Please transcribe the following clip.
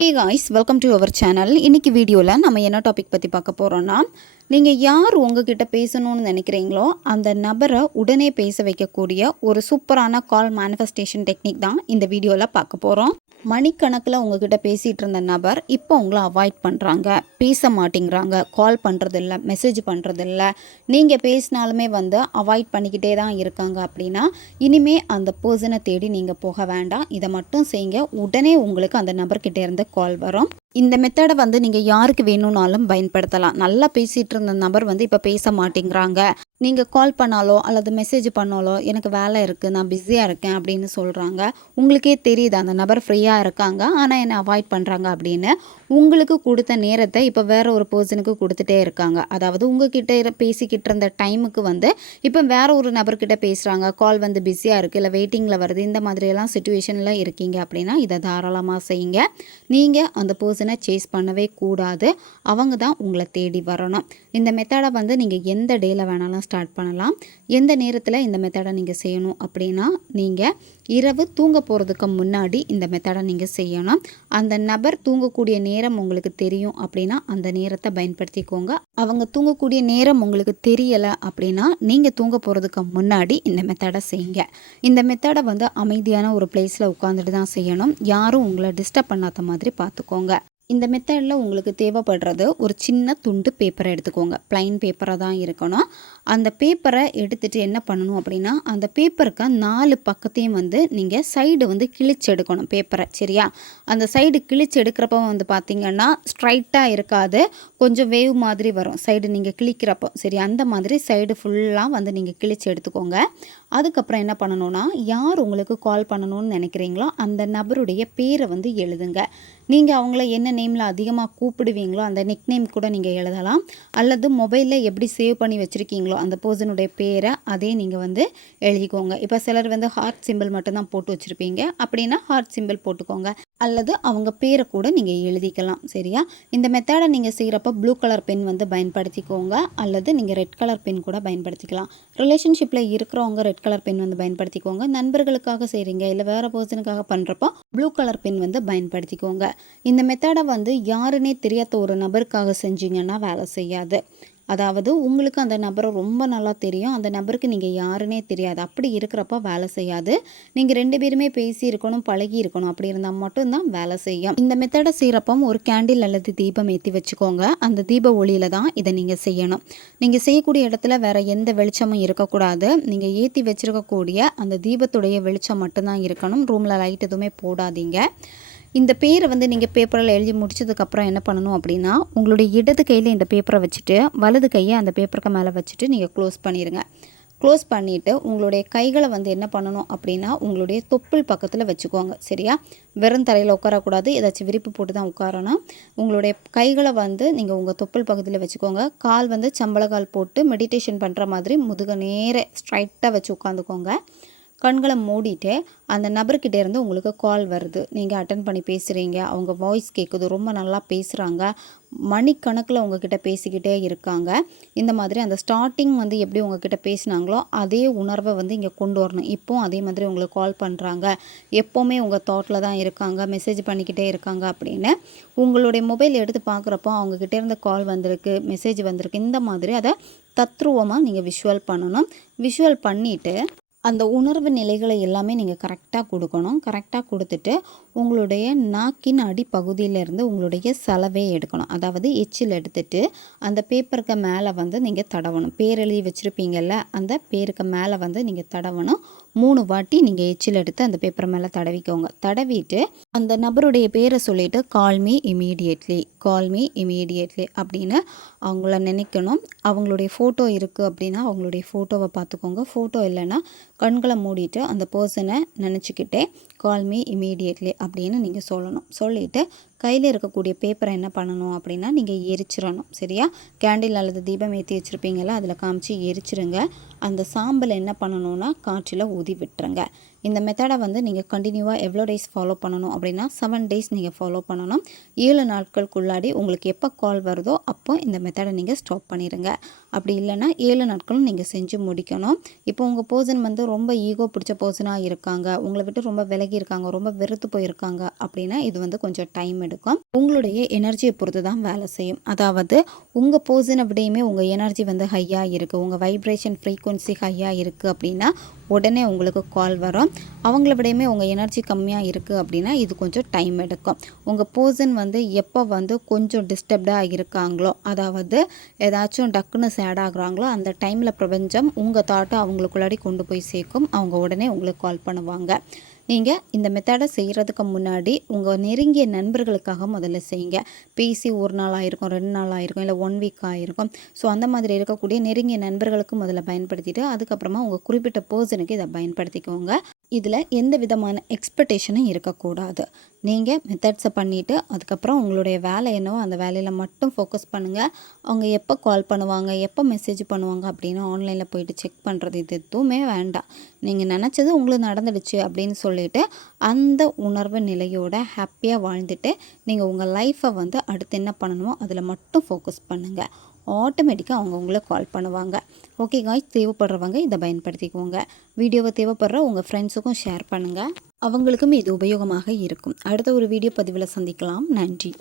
Hey guys, welcome to our channel. இன்றைக்கி வீடியோவில் நம்ம என்ன டாபிக் பற்றி பார்க்க போகிறோன்னா, நீங்கள் யார் உங்ககிட்ட பேசணும்னு நினைக்கிறீங்களோ அந்த நபரை உடனே பேச வைக்கக்கூடிய ஒரு சூப்பரான கால் மேனிஃபெஸ்டேஷன் டெக்னிக் தான் இந்த வீடியோவில் பார்க்க போகிறோம். மணிக்கணக்கில் உங்ககிட்ட பேசிகிட்டு இருந்த நபர் இப்போ உங்களை அவாய்ட் பண்ணுறாங்க, பேச மாட்டேங்கிறாங்க, கால் பண்ணுறதில்ல, மெசேஜ் பண்ணுறதில்ல, நீங்கள் பேசினாலுமே அவாய்ட் பண்ணிக்கிட்டே தான் இருக்காங்க அப்படின்னா இனிமே அந்த பர்சனை தேடி நீங்கள் போக வேண்டாம். இதை மட்டும் செய்யுங்க, உடனே உங்களுக்கு அந்த நபர்கிட்ட இருந்து கால் வரும். இந்த மெத்தடை நீங்கள் யாருக்கு வேணும்னாலும் பயன்படுத்தலாம். நல்லா பேசிகிட்டு இருந்த நபர் இப்போ பேச மாட்டேங்கிறாங்க, நீங்கள் கால் பண்ணாலோ அல்லது மெசேஜ் பண்ணாலோ எனக்கு வேலை இருக்குது, நான் பிஸியாக இருக்கேன் அப்படின்னு சொல்கிறாங்க. உங்களுக்கே தெரியுது அந்த நபர் ஃப்ரீயாக இருக்காங்க, ஆனால் என்னை அவாய்ட் பண்ணுறாங்க அப்படின்னு. உங்களுக்கு கொடுத்த நேரத்தை இப்போ வேறு ஒரு பர்சனுக்கு கொடுத்துட்டே இருக்காங்க. அதாவது உங்ககிட்ட பேசிக்கிட்டு இருந்த டைமுக்கு இப்போ வேறு ஒரு நபர்கிட்ட பேசுகிறாங்க, கால் பிஸியாக இருக்குது, இல்லை வெயிட்டிங்கில் வருது, இந்த மாதிரியெல்லாம் சுச்சுவேஷனில் இருக்கீங்க அப்படின்னா இதை தாராளமாக செய்யுங்க. நீங்கள் அந்த பர்சனை சேஸ் பண்ணவே கூடாது, அவங்க தான் உங்களை தேடி வரணும். இந்த மெத்தடை நீங்கள் எந்த டேயில் வேணாலும் ஸ்டார்ட் பண்ணலாம். எந்த நேரத்தில் இந்த மெத்தடை நீங்கள் செய்யணும் அப்படின்னா, நீங்கள் இரவு தூங்க போகிறதுக்கு முன்னாடி இந்த மெத்தடை நீங்கள் செய்யணும். அந்த நபர் தூங்கக்கூடிய நேரம் உங்களுக்கு தெரியும் அப்படின்னா அந்த நேரத்தை பயன்படுத்திக்கோங்க. அவங்க தூங்கக்கூடிய நேரம் உங்களுக்கு தெரியலை அப்படின்னா நீங்கள் தூங்க போகிறதுக்கு முன்னாடி இந்த மெத்தடை செய்யுங்க. இந்த மெத்தடை அமைதியான ஒரு பிளேஸில் உட்காந்துட்டு தான் செய்யணும். யாரும் உங்களை டிஸ்டர்ப் பண்ணாத மாதிரி பார்த்துக்கோங்க. இந்த மெத்தடில் உங்களுக்கு தேவைப்படுறது ஒரு சின்ன துண்டு பேப்பரை எடுத்துக்கோங்க. ப்ளைன் பேப்பராக தான் இருக்கணும். அந்த பேப்பரை எடுத்துகிட்டு என்ன பண்ணணும் அப்படின்னா, அந்த பேப்பருக்கு 4 பக்கத்தையும் நீங்கள் சைடு கிழிச்சு எடுக்கணும் பேப்பரை, சரியா? அந்த சைடு கிழிச்சு எடுக்கிறப்ப பார்த்திங்கன்னா ஸ்ட்ரைட்டாக இருக்காது, கொஞ்சம் வேவ் மாதிரி வரும் சைடு நீங்கள் கிழிக்கிறப்போ, சரி? அந்த மாதிரி சைடு ஃபுல்லாக நீங்கள் கிழிச்சு எடுத்துக்கோங்க. அதுக்கப்புறம் என்ன பண்ணணும்னா, யார் உங்களுக்கு கால் பண்ணணும்னு நினைக்கிறீங்களோ அந்த நபருடைய பேரை எழுதுங்க. நீங்கள் அவங்கள என்ன நேமில் அதிகமாக கூப்பிடுவீங்களோ அந்த நிக் நேம் கூட நீங்கள் எழுதலாம். அல்லது மொபைலில் எப்படி சேவ் பண்ணி வச்சுருக்கீங்களோ அந்த பர்சனுடைய பேரை அதே நீங்கள் எழுதிக்கோங்க. இப்போ சிலர் ஹார்ட் சிம்பிள் மட்டும்தான் போட்டு வச்சுருப்பீங்க அப்படின்னா ஹார்ட் சிம்பிள் போட்டுக்கோங்க. அல்லது அவங்க பேரை கூட நீங்கள் எழுதிக்கலாம், சரியா? இந்த மெத்தடை நீங்கள் செய்கிறப்ப ப்ளூ கலர் பென் பயன்படுத்திக்கோங்க, அல்லது நீங்கள் ரெட் கலர் பென் கூட பயன்படுத்திக்கலாம். ரிலேஷன்ஷிப்பில் இருக்கிறவங்க ரெட் கலர் பென் பயன்படுத்திக்கோங்க. நண்பர்களுக்காக செய்கிறீங்க இல்லை வேறு பர்சனுக்காக பண்ணுறப்போ ப்ளூ கலர் பென் பயன்படுத்திக்கோங்க. இந்த மெத்தடை யாருன்னே தெரியாத ஒரு நபருக்காக செஞ்சீங்கன்னா வேலை செய்யாது. அதாவது உங்களுக்கு அந்த நபரை ரொம்ப நல்லா தெரியும், அந்த நபருக்கு நீங்கள் யாருன்னே தெரியாது, அப்படி இருக்கிறப்ப வேலை செய்யாது. நீங்கள் 2 பேருமே பேசி இருக்கணும், பழகி இருக்கணும், அப்படி இருந்தால் மட்டும்தான் வேலை செய்யும். இந்த மெத்தடை செய்கிறப்போ ஒரு கேண்டில் அல்லது தீபம் ஏற்றி வச்சுக்கோங்க. அந்த தீப ஒளியில் தான் இதை நீங்கள் செய்யணும். நீங்கள் செய்யக்கூடிய இடத்துல வேறு எந்த வெளிச்சமும் இருக்கக்கூடாது. நீங்கள் ஏற்றி வச்சுருக்கக்கூடிய அந்த தீபத்துடைய வெளிச்சம் மட்டும்தான் இருக்கணும். ரூமில் லைட் எதுவுமே போடாதீங்க. இந்த பேரை நீங்கள் பேப்பரில் எழுதி முடிச்சதுக்கப்புறம் என்ன பண்ணணும் அப்படின்னா, உங்களுடைய இடது கையில் இந்த பேப்பரை வச்சுட்டு வலது கையை அந்த பேப்பருக்கு மேலே வச்சுட்டு நீங்கள் க்ளோஸ் பண்ணிடுங்க. க்ளோஸ் பண்ணிவிட்டு உங்களுடைய கைகளை என்ன பண்ணணும் அப்படின்னா உங்களுடைய தொப்புள் பக்கத்தில் வச்சுக்கோங்க, சரியா? வெறும் தரையில் உட்காரக்கூடாது, ஏதாச்சும் விரிப்பு போட்டு தான் உட்காரணும். உங்களுடைய கைகளை நீங்கள் உங்கள் தொப்புள் பக்கத்தில் வச்சுக்கோங்க. கால் சம்பளக்கால் போட்டு மெடிடேஷன் பண்ணுற மாதிரி முதுக நேர ஸ்ட்ரைட்டாக வச்சு உட்காந்துக்கோங்க. கண்களை மூடிட்டு அந்த நபர்கிட்ட இருந்து உங்களுக்கு கால் வருது, நீங்கள் அட்டன் பண்ணி பேசுகிறீங்க, அவங்க வாய்ஸ் கேட்குது, ரொம்ப நல்லா பேசுகிறாங்க, மணிக்கணக்கில் உங்ககிட்ட பேசிக்கிட்டே இருக்காங்க. இந்த மாதிரி அந்த ஸ்டார்டிங் எப்படி உங்ககிட்ட பேசினாங்களோ அதே உணர்வை இங்கே கொண்டு வரணும். இப்போவும் அதே மாதிரி உங்களுக்கு கால் பண்ணுறாங்க, எப்போவுமே உங்கள் தாட்டில் தான் இருக்காங்க, மெசேஜ் பண்ணிக்கிட்டே இருக்காங்க அப்படின்னு உங்களுடைய மொபைல் எடுத்து பார்க்குறப்போ அவங்கக்கிட்ட இருந்து கால் வந்திருக்கு, மெசேஜ் வந்திருக்கு, இந்த மாதிரி அதை தத்ரூபமாக நீங்கள் விஷுவல் பண்ணணும். விஷுவல் பண்ணிவிட்டு அந்த உணர்வு நிலைகளை எல்லாமே நீங்கள் கரெக்டாக கொடுக்கணும். கரெக்டாக கொடுத்துட்டு உங்களுடைய நாக்கின் அடிப்பகுதியிலேருந்து உங்களுடைய சலவை எடுக்கணும். அதாவது எச்சில் எடுத்துட்டு அந்த பேப்பருக்கு மேலே நீங்கள் தடவணும். பேர் எழுதி வச்சுருப்பீங்கள்ல, அந்த பேருக்கு மேலே நீங்கள் தடவணும். 3 வாட்டி நீங்கள் எச்சில் எடுத்து அந்த பேப்பர் மேலே தடவிக்கோங்க. தடவிட்டு அந்த நபருடைய பேரை சொல்லிவிட்டு call me immediately, call me immediately அப்படின்னு அவங்கள நினைக்கணும். அவங்களுடைய ஃபோட்டோ இருக்குது அப்படின்னா அவங்களுடைய ஃபோட்டோவை பார்த்துக்கோங்க. ஃபோட்டோ இல்லைன்னா கண்களை மூடிட்டு அந்த பர்சனை நினச்சிக்கிட்டே கால் மீ இமீடியட்லி அப்படின்னு நீங்கள் சொல்லணும். சொல்லிவிட்டு கையில் இருக்கக்கூடிய பேப்பரை என்ன பண்ணணும் அப்படின்னா நீங்கள் எரிச்சிடணும், சரியா? கேண்டில் அல்லது தீபம் ஏற்றி வச்சுருப்பீங்களா, அதில் காமிச்சு எரிச்சிருங்க. அந்த சாம்பலை என்ன பண்ணணும்னா காற்றில் ஊதி விட்டுருங்க. இந்த மெத்தடை நீங்கள் கண்டினியூவாக எவ்வளோ டேஸ் ஃபாலோ பண்ணணும் அப்படின்னா 7 டேஸ் நீங்கள் ஃபாலோ பண்ணணும். 7 நாட்களுக்குள்ளாடி உங்களுக்கு எப்போ கால் வருதோ அப்போ இந்த மெத்தடை நீங்கள் ஸ்டாப் பண்ணிடுங்க. அப்படி இல்லைன்னா 7 நாட்களும் நீங்கள் செஞ்சு முடிக்கணும். இப்போ உங்கள் பர்சன் வந்து ரொம்ப ஈகோ பிடிச்ச பர்சனாக இருக்காங்க, உங்களை விட்டு ரொம்ப விலகி இருக்காங்க, ரொம்ப வெறுத்து போயிருக்காங்க அப்படின்னா இது வந்து கொஞ்சம் டைம் எடுக்கும். உங்களுடைய எனர்ஜியை பொறுத்து தான் வேலை செய்யும். அதாவது உங்கள் பர்சனை விடையுமே உங்கள் எனர்ஜி வந்து ஹையாக இருக்குது, உங்கள் வைப்ரேஷன் ஃப்ரீக்குவன்சி ஹையாக இருக்குது அப்படின்னா உடனே உங்களுக்கு கால் வரும். அவங்கள விடையுமே உங்கள் எனர்ஜி கம்மியாக இருக்குது அப்படின்னா இது கொஞ்சம் டைம் எடுக்கும். உங்கள் பர்சன் வந்து எப்போ வந்து கொஞ்சம் டிஸ்டர்ப்டாக இருக்காங்களோ, அதாவது ஏதாச்சும் டக்குன்னு சேட் ஆகுறாங்களோ அந்த டைமில் பிரபஞ்சம் உங்கள் தாட்டை அவங்களுக்குள்ளாடி கொண்டு போய் சேர்க்கும். அவங்க உடனே உங்களுக்கு கால் பண்ணுவாங்க. நீங்கள் இந்த மெத்தடை செய்கிறதுக்கு முன்னாடி உங்கள் நெருங்கிய நண்பர்களுக்காக முதல்ல செய்யுங்க. பேசி 1 நாள் ஆயிருக்கும், 2 நாள் ஆயிருக்கும், இல்லை 1 வீக் ஆயிருக்கும். ஸோ அந்த மாதிரி இருக்கக்கூடிய நெருங்கிய நண்பர்களுக்கு முதல்ல பயன்படுத்திட்டு அதுக்கப்புறமா உங்கள் குறிப்பிட்ட பர்சனுக்கு இதை பயன்படுத்திக்கோங்க. இதில் எந்த விதமான எக்ஸ்பெக்டேஷனும் இருக்கக்கூடாது. நீங்கள் மெத்தட்ஸை பண்ணிவிட்டு அதுக்கப்புறம் உங்களுடைய வேலை என்னவோ அந்த வேலையில் மட்டும் ஃபோக்கஸ் பண்ணுங்கள். அவங்க எப்போ கால் பண்ணுவாங்க, எப்போ மெசேஜ் பண்ணுவாங்க அப்படின்னு ஆன்லைனில் போயிட்டு செக் பண்ணுறது இது எதுவுமே வேண்டாம். நீங்கள் நினச்சது உங்களுக்கு நடந்துடுச்சு அப்படின்னு சொல்லிவிட்டு அந்த உணர்வு நிலையோட ஹாப்பியாக வாழ்ந்துட்டு நீங்கள் உங்கள் லைஃப்பை வந்து அடுத்து என்ன பண்ணணுமோ அதில் மட்டும் ஃபோக்கஸ் பண்ணுங்கள். ஆட்டோமேட்டிக்காக அவங்க உங்களை கால் பண்ணுவாங்க. ஓகே காய்ஸ், தேவைப்படுறவங்க இதை பயன்படுத்திக்கோங்க. வீடியோவை தேவைப்படுற உங்கள் ஃப்ரெண்ட்ஸுக்கும் ஷேர் பண்ணுங்கள். அவங்களுக்கும் இது உபயோகமாக இருக்கும். அடுத்த ஒரு வீடியோ பதிவில் சந்திக்கலாம். நன்றி.